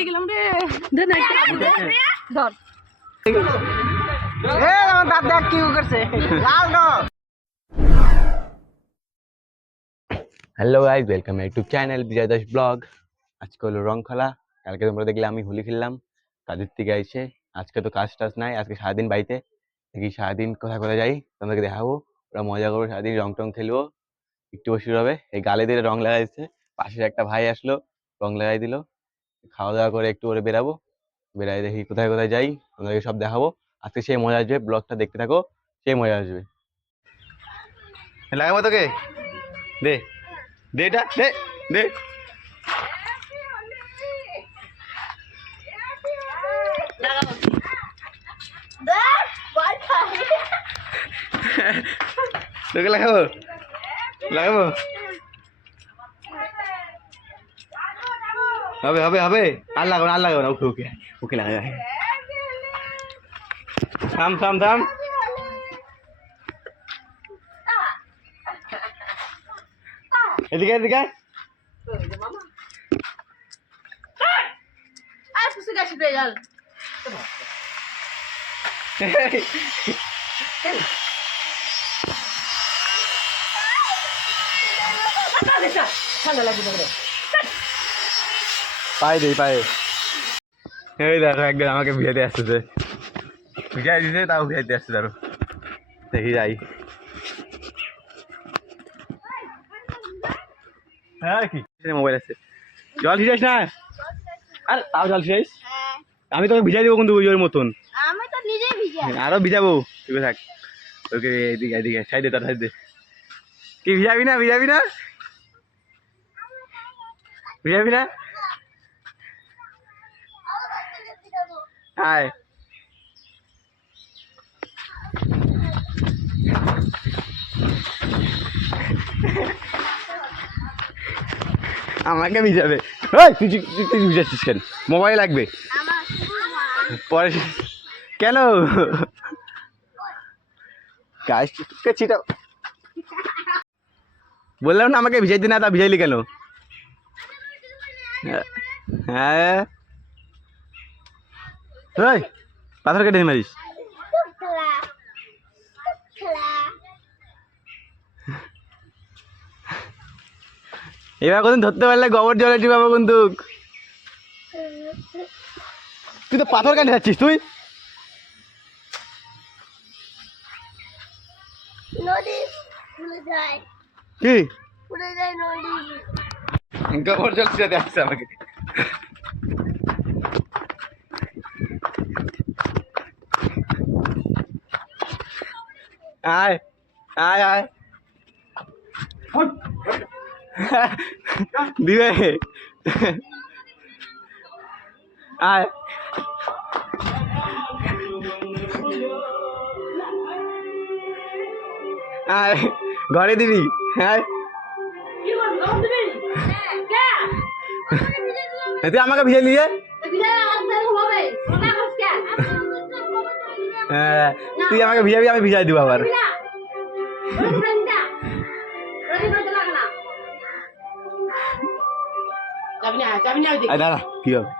পড়ে গেলাম রে। ধর আমার দাঁত দেখ কি করছে লাল দাও। Hello guys, welcome to channel Bijoy Das blog. আজকে হলো রং খেলা। কালকে তোমরা দেখলে আমি হোলি খেললাম কাজের থেকে এসে। আজকে তো কাজ টাজ নাই, আজকে সারাদিন বাড়িতে দেখি। সারাদিন কোথায় কোথায় যাই তোমাদেরকে দেখাবো। ওরা মজা করবো, সারাদিন রং টং খেলবো। একটু শুরু হবে, এই গালে দিয়ে রং লাগাইছে। পাশের একটা ভাই আসলো, রং লাগাই দিল। খাওয়া দাওয়া করে একটু করে বেরাবো। বেড়াই দেখি কোথায় কোথায় যাই, তোমাদেরকে সব দেখাবো। আজকে সেই মজা আসবে, ব্লগটা দেখতে থাকো, সেই মজা আসবে। লাগাবো তোকে, দে দে এটা দে দে। তোকে লাগাবো লাগাবো, হবে হবে হবে। আর লাগাবো না, আর লাগাবো না। ওকে ওকে ওকে লাগা। থাম থাম থাম। এদিকে এদিকে। ঠান্ডা লাগবে। পায়ে দিই পায়ে। এই দেখো একদম আমাকে ভিজাতে আসতেছে, ভিজাই দিতে, তাও ভিজাইতে আসছে। ধরো দেখি যাই। হ্যাঁ কি মোবাইল আছে, জল ছিটাইস না। আর তাও জল ছিটাইস, আমি তোকে ভিজাই দেবো কিন্তু ওই মতন। আমি তো নিজেই ভিজাই। আরো ভিজাবো, তুই থাক। ওকে এদিকে এদিকে সাইড দে, তার সাইড দে। কি ভিজাবি না, ভিজাবি না, ভিজাবি না? আয় আমাকে ভিজাবে। ওই তুই তুই ভিজাচ্ছিস কেন? মোবাইল লাগবে পরে। কেন গাছ ছিটা? বললাম না আমাকে ভিজাইতে, না তা ভিজাইলি কেন? হ্যাঁ ওই পাথর কেটে মারিস। এবার কোনদিন ধরতে পারলে গোবর জলে ডিবাবো কিন্তু। তুই তো পাথর কেটে যাচ্ছিস তুই। কি গোবর জল ছিটাতে আসছে আমাকে। আয় আয় আয় দিবে। আয় আয় ঘরে দিবি। হ্যাঁ তুই আমাকে ভিজে নিয়ে। হ্যাঁ তুই আমাকে ভিজাবি, আমি ভিজাই দিব আবার। দাদা কি হবে?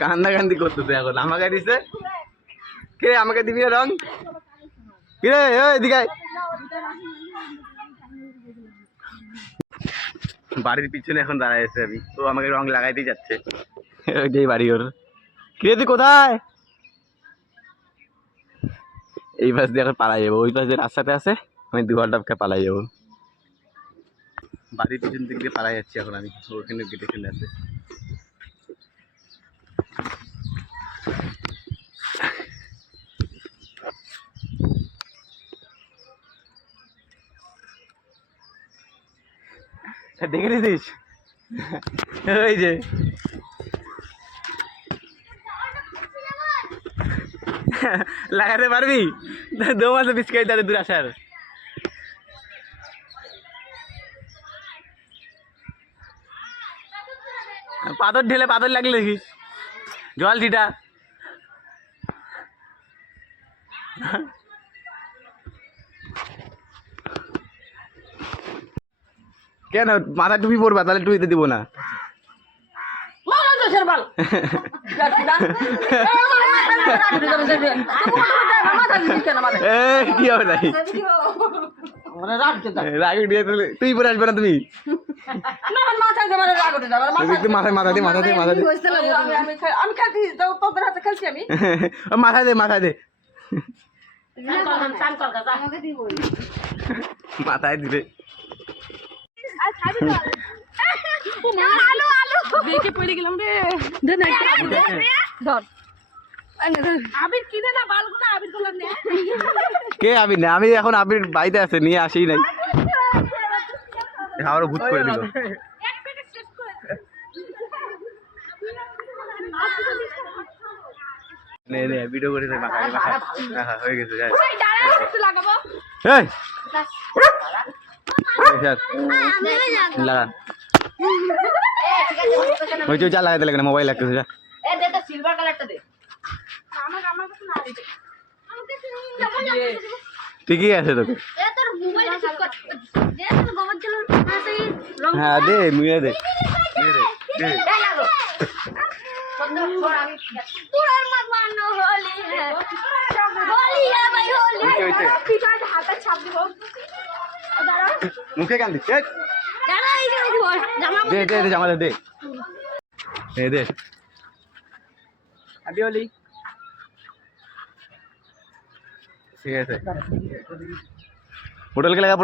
কান্দাকান্দি করতেছে এখন। আমাকে দিছে কে? আমাকে দিবি না রং? কিরে এদিকে বাড়ির পিছনে এখন দাঁড়ায় আছে আমি, তো আমাকে রং লাগাইতেই যাচ্ছে। ওইটাই বাড়ি ওর। কিরে তুই কোথায়? এই পাশ দিয়ে এখন পালাই যাবো, ওই পাশ দিয়ে রাস্তাতে আছে, আমি 2 ঘন্টা পালাই যাবো। বাড়ির পিছন দিক দিয়ে পালাই যাচ্ছি এখন আমি, ওখানে গেটে চলে আছে। দেখে নিছিস ওই যে লাগাতে পারবি? 2 মাসে বিস্কাই তাদের দূর আসার। পাথর ঢেলে পাথর লাগলে দেখিস, জল ছিটা। কেন মাথা টুপি পরবা তাহলে টুপিতে দিব না মারা দেশের বাল কি হবে তাই রাগ দিয়ে তুই পরে আসবে না তুমি একটু মাথায় মাথা দে মাথা দে মাথা দে আমি খেলছি তোদের হাতে খেলছি আমি মাথা দে মাথা দে মাথায় দিবে দেখে পড়ে গেলাম রে ধর আবির কিনে না বালগুলো আবির গুলো নে কে আবির না আমি এখন আবির বাড়িতে আছে নিয়ে আসি নাই আবারও ভূত করে দিল নে নে ভিডিও করে দে মাথা মাথা হয়ে গেছে যাই ওই দাঁড়া একটু লাগাবো এই লাগা ওই তো যা লাগাতে লাগে না মোবাইল লাগতেছে যা এ দে তো সিলভার কালারটা দে আমার কাছে না দিতে ঠিকই আছে তোকে এ তোর মোবাইল ঠিক কর দে তোর গোবর জল আছে রং হ্যাঁ দে মিলে দে দে এই লাগো বন্ধ কর আমি তোর মাগমানো হোলি হোলি ভাই হোলি পিছায় হাতে ছাপ দিব দাঁড়া মুখে কান দিস দাঁড়া এই যে জামা দে দে দে জামা দে দে দে দে হ্যাপি হোলি ঠিক আছে পটল কে লাগা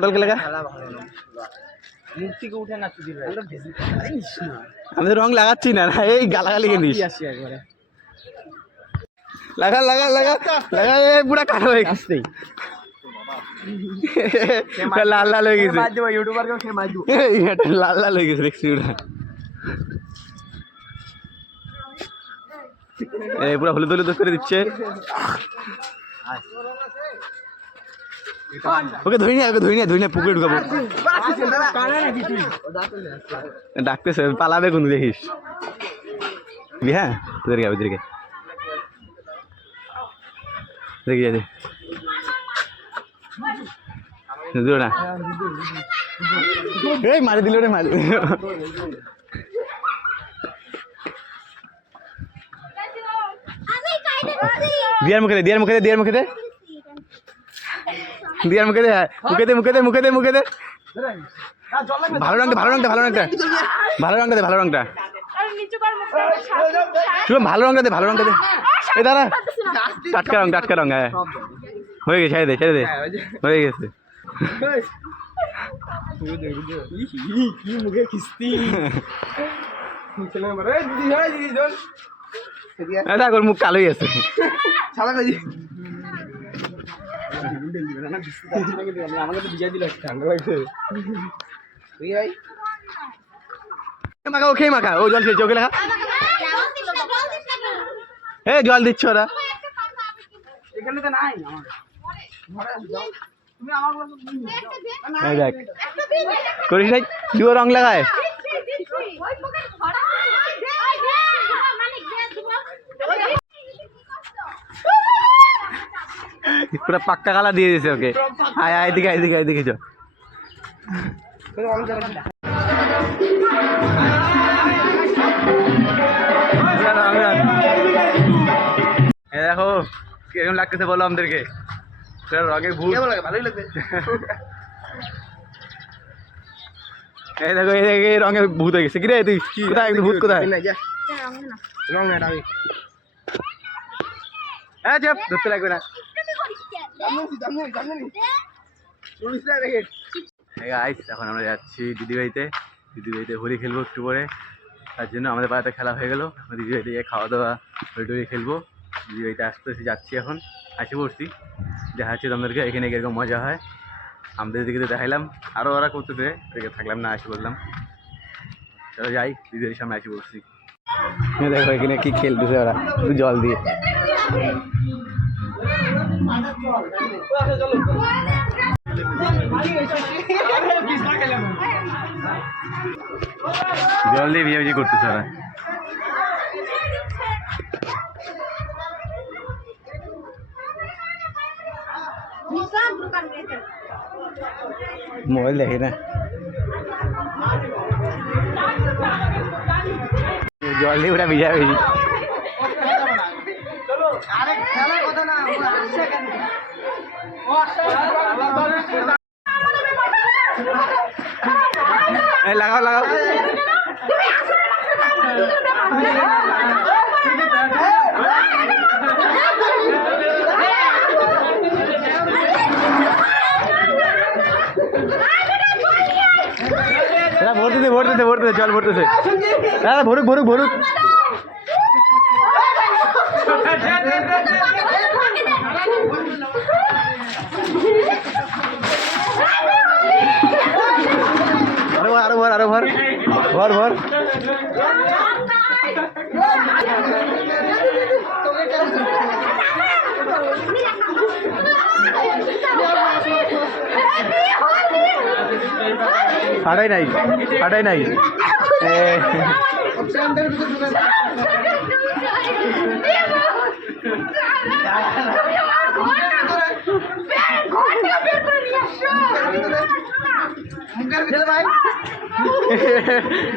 মুখ থেকে উঠে না সুধীর ভাই আমি তো রং লাগাচ্ছি না এই গালাগালি কে নিস আসি একবারে লাগা লাগা লাগা লাগা এ পুরা কালো হয়ে গেছে লাল লাল হয়ে গেছে মার দেবো ইউটিউবার কে মার দেবো এটা লাল লাল হয়ে গেছে দেখছি ওটা এই পুরা হলুদ হলুদ করে দিচ্ছে ওকে ধরি না পুকুরে ঢুকাবো ডাকতেছে পালাবে কোন দেখিস হ্যাঁ তোদেরকে ওদেরকে দেখি যাই না এই মারি দিল রে মারি দিয়ার মুখে দে মুখে দে মুখে দে ভালো রংটা দে ভালো রংটা দে এই দাঁড়া টাটকা রং হ্যাঁ হয়ে গেছে ছেড়ে দে হয়ে গেছে কি মুখে খিস্তি দেখো মুখ কালোই আছে আমাকে তো ভিজাই দিল ঠান্ডা লাগছে মাখা ও খেয়ে মাখা ও জল খেয়েছে ওকে লেখা এ জল দিচ্ছ ওরা এখানে তো নাই দেখ করিস নাই তুইও রং লাগায় পুরো পাক্কা কালা দিয়ে দিয়েছে ওকে আয় এদিকে চো দেখো কিরকম লাগতেছে বলো আমাদেরকে রঙের ভূত ভালোই লাগবে এই দেখো এই রঙের ভূত হয়ে গেছে কি রে তুই কোথায় ভূত কোথায় রং না আমি হ্যাঁ চাপ ধরতে লাগবে না এখন আমরা যাচ্ছি দিদিবাড়িতে হোলি খেলবো একটু পরে তার জন্য আমাদের পাড়াতে খেলা হয়ে গেলো এখন দিদিবাড়িতে গিয়ে খাওয়া দাওয়া হোলি খেলবো দিদিবাড়িতে আসতে যাচ্ছি এখন আসি পড়ছি দেখাচ্ছি তোমাদেরকে এখানে কিরকম মজা হয় আমাদের দিকে দেখাইলাম আরও ওরা করতেছে থাকলাম না আসি বললাম চলো যাই দিদিবাড়ির সামনে আসি পড়ছি দেখো এখানে কি খেলতেছে ওরা শুধু জল দিয়ে জল দিয়ে ভিজাভিজি করতেছে ওরা मोबाइल देखे ना जल्दी उड़ा भिजा भेजी আরে খেলার কথা না ও আসছে কেন ও আসছে लगाओ लगाओ ভরতে চল ভরতেছে দাদা ভরুক ভরুক ভরুক আরো ভর আরো ভর ভর ভর ফাটাই নাই ফাটাই নাই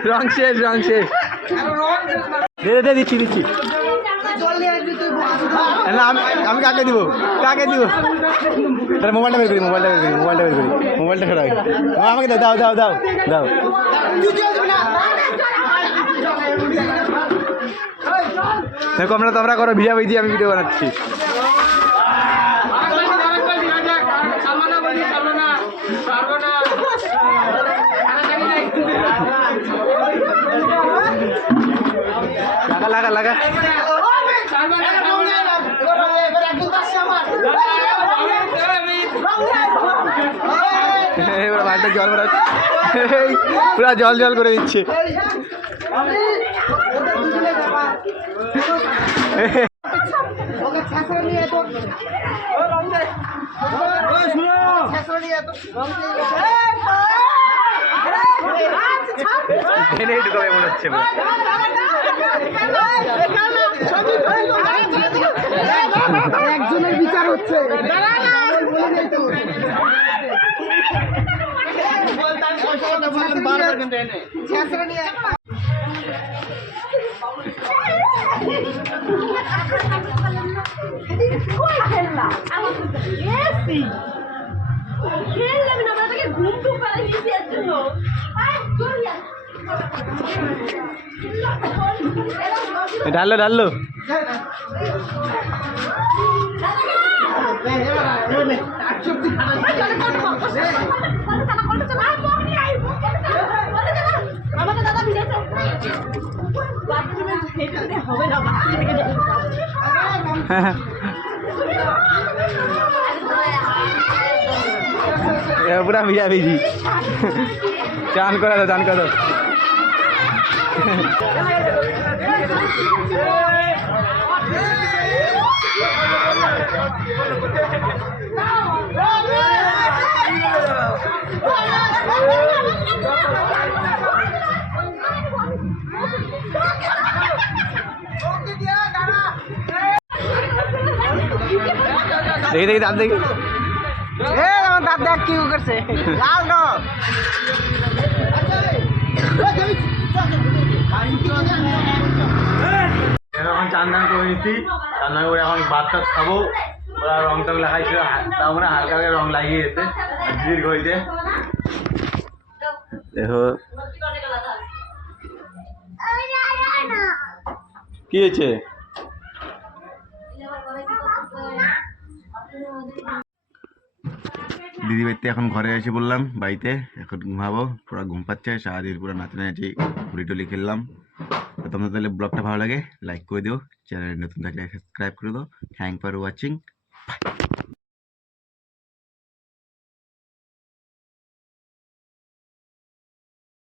রং শেষ রং শেষ দে দিচ্ছি দিচ্ছি না আমি কাকে দিব তাহলে মোবাইলটা বের করি মোবাইলটা সরাই আমাকে দাও দাও দাও দাও দেখো তোমরা করো ভিজা ভিজি আমি ভিডিও বানাচ্ছি লাগা লাগা লাগা বাড়িতে জল পুরা জল জল করে দিচ্ছে ঢুকাবে মনে হচ্ছে একজনের বিচার হচ্ছে डालो डालो पूरा भिजा भिजी चान करा दो चान करा दो देखी देखी दाँत देखी দাঁত দেখ কি করছে লাল না এখন চান্দান করে নিচ্ছি চান্দান করে এখন ভাত টাত খাবো ওরা রং টং লাগাইছে তাও মানে হালকা হালকা রং লাগিয়ে গেছে দীর্ঘ হইতে দেখো কি হয়েছে দিদি বাড়িতে এখন ঘরে এসে বললাম বাড়িতে এখন ঘুমাবো পুরো ঘুম পাচ্ছে সারাদিন পুরো নাচানাচি ঘুরি টুলি খেললাম তো তোমরা তাহলে ব্লগটা ভালো লাগে লাইক করে দিও চ্যানেলে নতুন থাকলে সাবস্ক্রাইব করে দাও থ্যাংক ফর ওয়াচিং